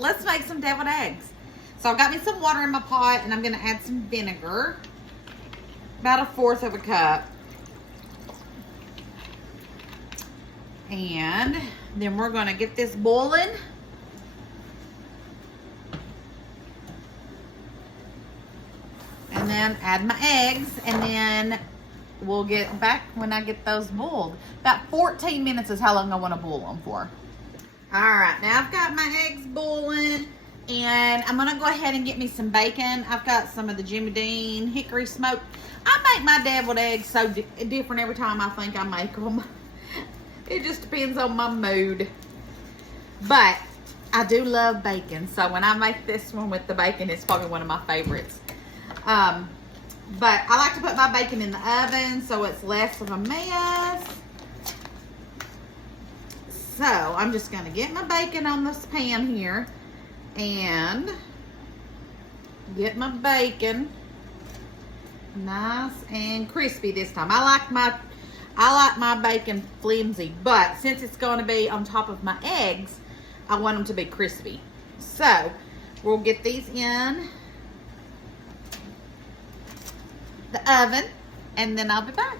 let's make some deviled eggs. So I've got me some water in my pot, and I'm going to add some vinegar. About 1/4 of a cup. And then we're going to get this boiling. And then add my eggs, and then we'll get back when I get those boiled. About 14 minutes is how long I want to boil them for. All right, now I've got my eggs boiling, and I'm gonna go ahead and get me some bacon. I've got some of the Jimmy Dean hickory smoked. I make my deviled eggs so different every time I think I make them. It just depends on my mood. But I do love bacon, so when I make this one with the bacon, it's probably one of my favorites. But I like to put my bacon in the oven so it's less of a mess. So I'm just going to get my bacon on this pan here and get my bacon nice and crispy this time. I like my bacon flimsy, but since it's going to be on top of my eggs, I want them to be crispy. So we'll get these in the oven, and then I'll be back.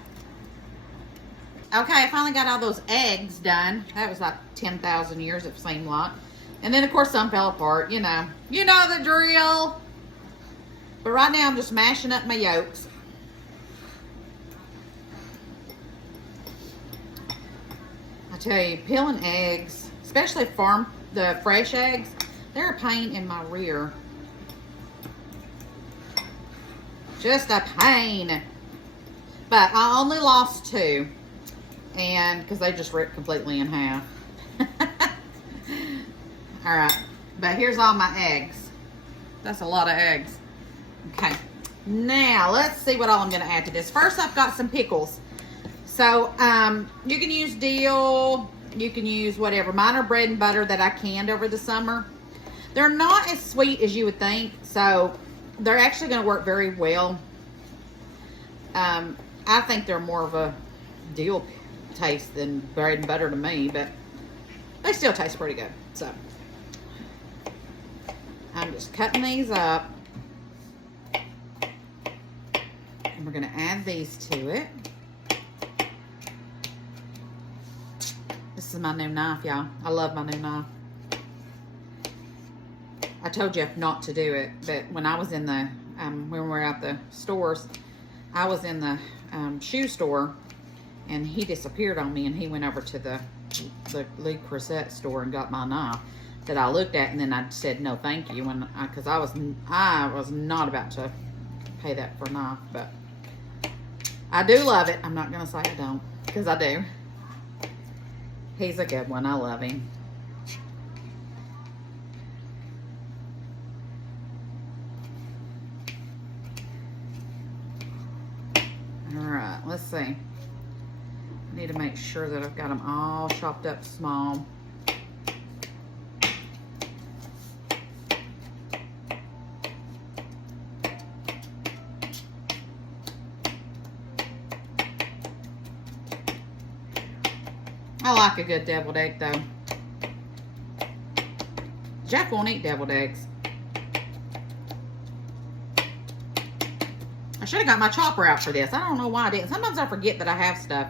Okay, I finally got all those eggs done. That was like 10,000 years, it seemed like. And then, of course, some fell apart, you know. You know the drill. But right now, I'm just mashing up my yolks. I tell you, peeling eggs, especially the fresh eggs, they're a pain in my rear. Just a pain. But I only lost 2. And because they just ripped completely in half. All right. But here's all my eggs. That's a lot of eggs. Okay. Now, let's see what all I'm going to add to this. First, I've got some pickles. So, you can use dill. You can use whatever. Mine are bread and butter that I canned over the summer. They're not as sweet as you would think. So, they're actually going to work very well. I think they're more of a dill taste than bread and butter to me, but they still taste pretty good. So I'm just cutting these up, and we're going to add these to it. This is my new knife, y'all. I love my new knife. I told you not to do it, but when I was in the when we were at the stores, I was in the shoe store, and he disappeared on me, and he went over to the Lee Crusette store and got my knife that I looked at, and then I said no thank you, because I was not about to pay that for a knife. But I do love it. I'm not gonna say I don't, because I do. He's a good one. I love him. All right, let's see. I need to make sure that I've got them all chopped up small. I like a good deviled egg, though. Jack won't eat deviled eggs. I should have got my chopper out for this. I don't know why I didn't. Sometimes I forget that I have stuff.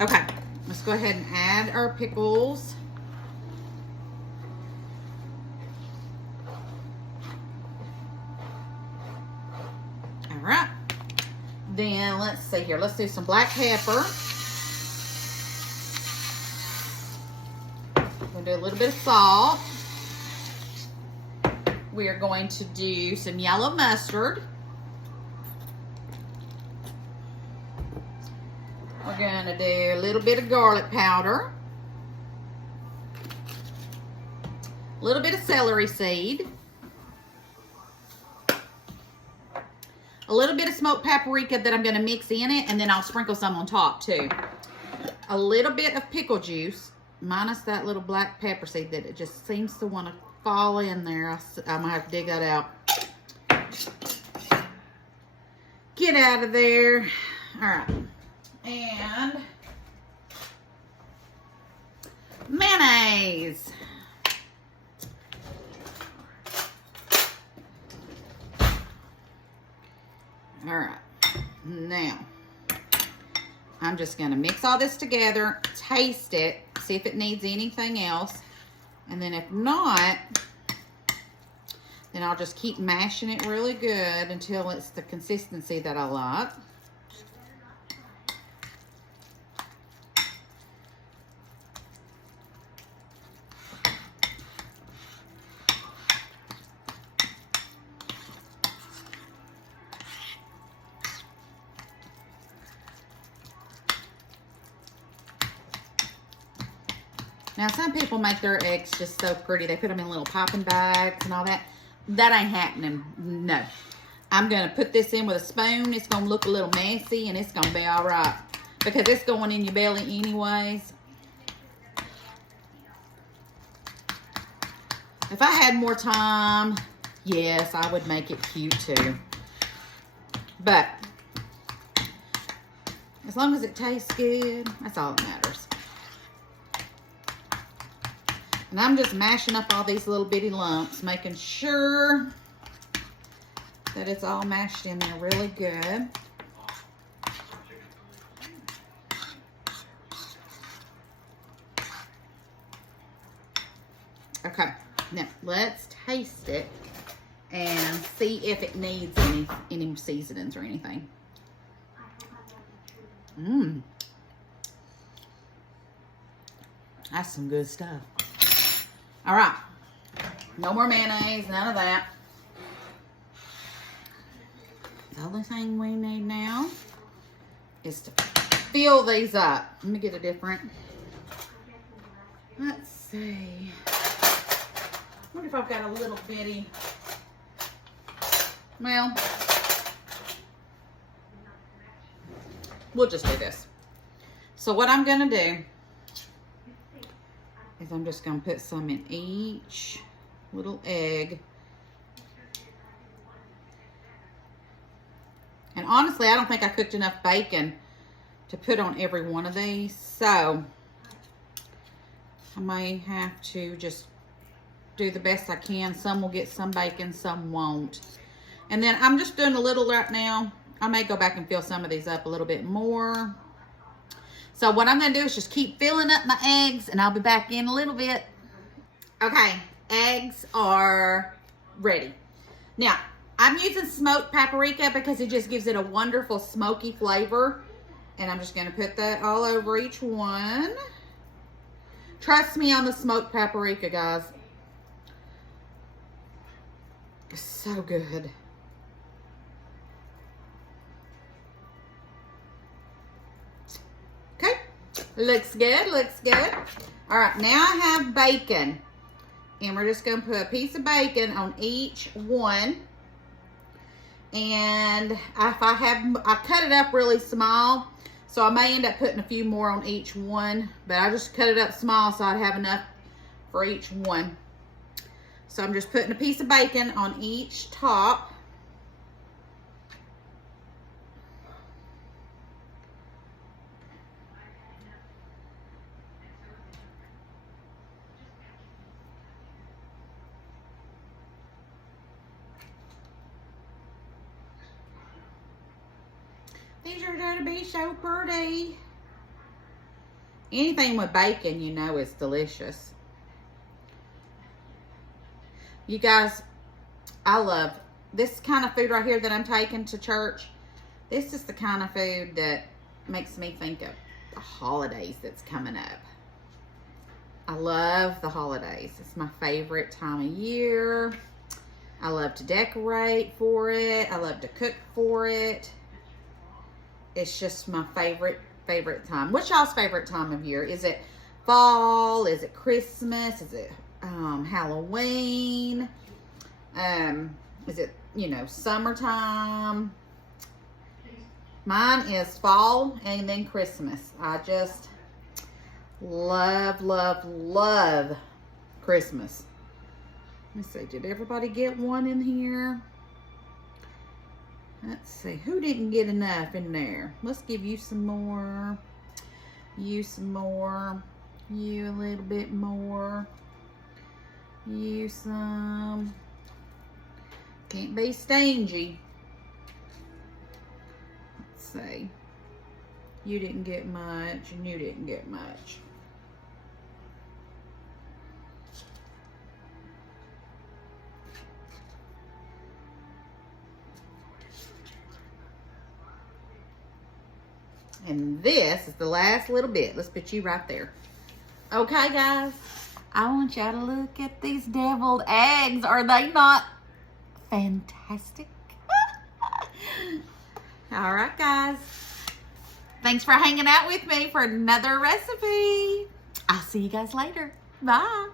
Okay, let's go ahead and add our pickles. All right. Then let's see here. Let's do some black pepper. We'll do a little bit of salt. We are going to do some yellow mustard. We're going to do a little bit of garlic powder. A little bit of celery seed. A little bit of smoked paprika that I'm going to mix in it, and then I'll sprinkle some on top too. A little bit of pickle juice, minus that little black pepper seed that it just seems to want to fall in there. I'm going to have to dig that out. Get out of there. All right. And mayonnaise. All right, now I'm just gonna mix all this together, taste it, see if it needs anything else, and then if not, then I'll just keep mashing it really good until it's the consistency that I like. Now, some people make their eggs just so pretty. They put them in little popping bags and all that. That ain't happening. No. I'm going to put this in with a spoon. It's going to look a little messy, and it's going to be all right because it's going in your belly anyways. If I had more time, yes, I would make it cute too. But as long as it tastes good, that's all that matters. And I'm just mashing up all these little bitty lumps, making sure that it's all mashed in there really good. Okay, now let's taste it and see if it needs any seasonings or anything. That's some good stuff. All right, no more mayonnaise, none of that. The only thing we need now is to fill these up. Let me get a different. Let's see. I wonder if I've got a little bitty. Well, we'll just do this. So what I'm gonna do is I'm just gonna put some in each little egg. And honestly, I don't think I cooked enough bacon to put on every one of these. So I may have to just do the best I can. Some will get some bacon, some won't. And then I'm just doing a little right now. I may go back and fill some of these up a little bit more. So what I'm gonna do is just keep filling up my eggs, and I'll be back in a little bit. Okay, eggs are ready. Now, I'm using smoked paprika because it just gives it a wonderful smoky flavor. And I'm just gonna put that all over each one. Trust me on the smoked paprika, guys. It's so good. Okay, looks good, looks good. All right, now I have bacon. And we're just gonna put a piece of bacon on each one. And if I cut it up really small, so I may end up putting a few more on each one, but I just cut it up small so I'd have enough for each one. So I'm just putting a piece of bacon on each top. These are going to be so pretty. Anything with bacon, you know, is delicious. You guys, I love this kind of food right here that I'm taking to church. This is the kind of food that makes me think of the holidays that's coming up. I love the holidays. It's my favorite time of year. I love to decorate for it. I love to cook for it. It's just my favorite time. What's y'all's favorite time of year? Is it fall? Is it Christmas? Is it Halloween? Is it, you know, summertime? Mine is fall and then Christmas. I just love, love, love Christmas. Let's see, did everybody get one in here? Let's see, who didn't get enough in there? Let's give you some more. You some more. You a little bit more. You some. Can't be stingy. see. You didn't get much, and you didn't get much. And this is the last little bit. Let's put you right there. Okay, guys. I want y'all to look at these deviled eggs. Are they not fantastic? All right, guys. Thanks for hanging out with me for another recipe. I'll see you guys later. Bye.